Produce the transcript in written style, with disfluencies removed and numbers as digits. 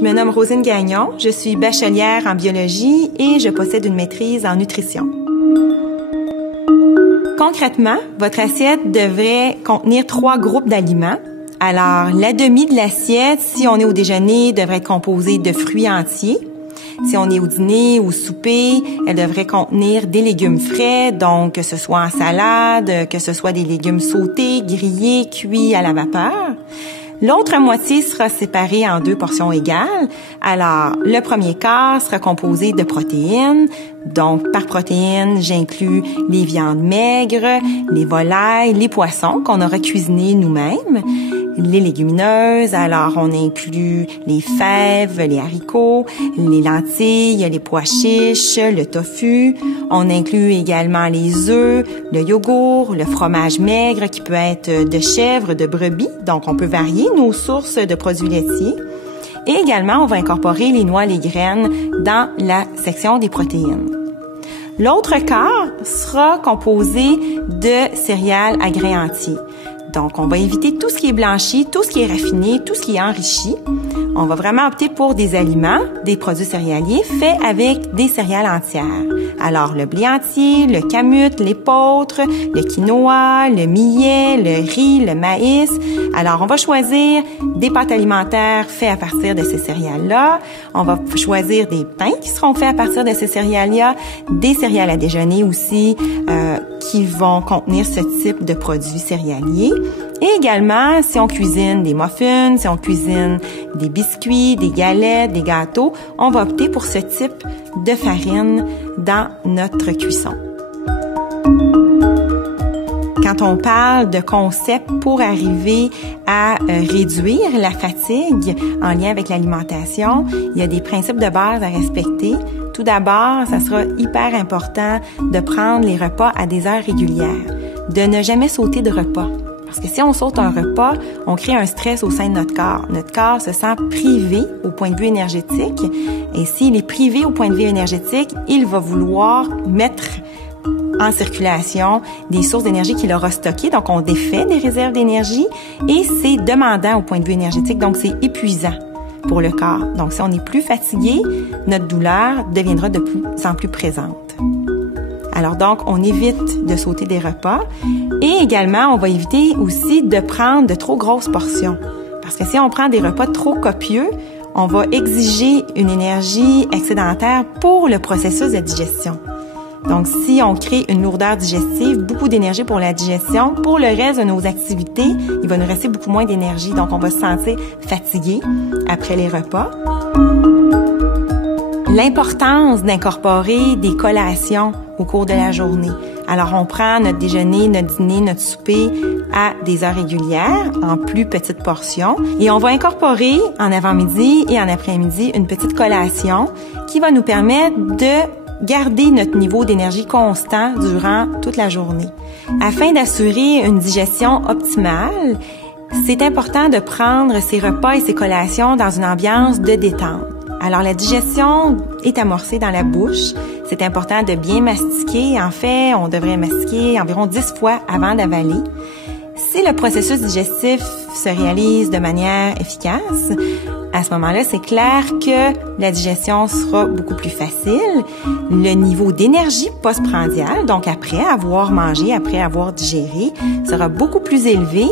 Je me nomme Rosine Gagnon, je suis bachelière en biologie et je possède une maîtrise en nutrition. Concrètement, votre assiette devrait contenir 3 groupes d'aliments. Alors, la demi de l'assiette, si on est au déjeuner, devrait être composée de fruits entiers. Si on est au dîner ou souper, elle devrait contenir des légumes frais, donc que ce soit en salade, que ce soit des légumes sautés, grillés, cuits à la vapeur. L'autre moitié sera séparée en 2 portions égales. Alors, le premier quart sera composé de protéines. Donc, par protéines, j'inclus les viandes maigres, les volailles, les poissons qu'on aura cuisinés nous-mêmes, les légumineuses. Alors, on inclut les fèves, les haricots, les lentilles, les pois chiches, le tofu. On inclut également les œufs, le yogourt, le fromage maigre qui peut être de chèvre, de brebis. Donc, on peut varier nos sources de produits laitiers. Et également, on va incorporer les noix, les graines dans la section des protéines. L'autre quart sera composé de céréales à grains entiers. Donc, on va éviter tout ce qui est blanchi, tout ce qui est raffiné, tout ce qui est enrichi. On va vraiment opter pour des aliments, des produits céréaliers faits avec des céréales entières. Alors, le blé entier, le kamut, l'épeautre, le quinoa, le millet, le riz, le maïs. Alors, on va choisir des pâtes alimentaires faites à partir de ces céréales-là. On va choisir des pains qui seront faits à partir de ces céréales-là, des céréales à déjeuner aussi qui vont contenir ce type de produits céréaliers. Et également, si on cuisine des muffins, si on cuisine des biscuits, des galettes, des gâteaux, on va opter pour ce type de farine dans notre cuisson. Quand on parle de concepts pour arriver à réduire la fatigue en lien avec l'alimentation, il y a des principes de base à respecter. Tout d'abord, ça sera hyper important de prendre les repas à des heures régulières, de ne jamais sauter de repas. Parce que si on saute un repas, on crée un stress au sein de notre corps. Notre corps se sent privé au point de vue énergétique. Et s'il est privé au point de vue énergétique, il va vouloir mettre en circulation des sources d'énergie qu'il aura stockées. Donc, on défait des réserves d'énergie et c'est demandant au point de vue énergétique. Donc, c'est épuisant pour le corps. Donc, si on est plus fatigué, notre douleur deviendra de plus en plus présente. Alors donc, on évite de sauter des repas et également, on va éviter aussi de prendre de trop grosses portions. Parce que si on prend des repas trop copieux, on va exiger une énergie excédentaire pour le processus de digestion. Donc, si on crée une lourdeur digestive, beaucoup d'énergie pour la digestion, pour le reste de nos activités, il va nous rester beaucoup moins d'énergie. Donc, on va se sentir fatigué après les repas. L'importance d'incorporer des collations au cours de la journée. Alors, on prend notre déjeuner, notre dîner, notre souper à des heures régulières, en plus petites portions. Et on va incorporer en avant-midi et en après-midi une petite collation qui va nous permettre de garder notre niveau d'énergie constant durant toute la journée. Afin d'assurer une digestion optimale, c'est important de prendre ces repas et ces collations dans une ambiance de détente. Alors, la digestion est amorcée dans la bouche. C'est important de bien mastiquer. En fait, on devrait mastiquer environ 10 fois avant d'avaler. Si le processus digestif se réalise de manière efficace, à ce moment-là, c'est clair que la digestion sera beaucoup plus facile. Le niveau d'énergie postprandial, donc après avoir mangé, après avoir digéré, sera beaucoup plus élevé.